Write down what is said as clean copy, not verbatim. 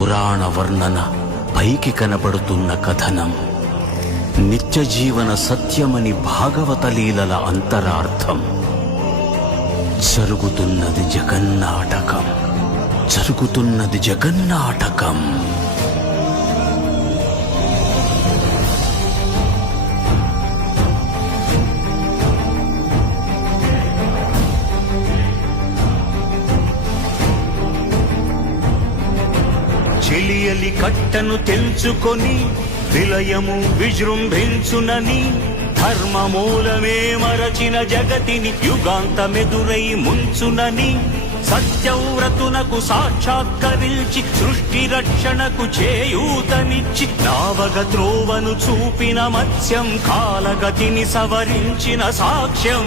పురాణ వర్ణన పైకి కనబడుతున్న కథనం నిత్య జీవన సత్యమని భాగవత లీలల అంతరార్థం. జరుగుతున్నది జగన్నాటకం, జరుగుతున్నది జగన్నాటకం. చెలియలి కట్టను తెంచుకొని విలయము విజృంభించునని ధర్మమూలమే మరచిన జగతిని యుగాంతమెదురై ముంచునని సత్యవ్రతునకు సాక్షాత్కరించి సృష్టి రక్షణకు చేయూతనిచ్చి నావగ త్రోవను చూపిన మత్స్యం కాలగతిని సవరించిన సాక్ష్యం.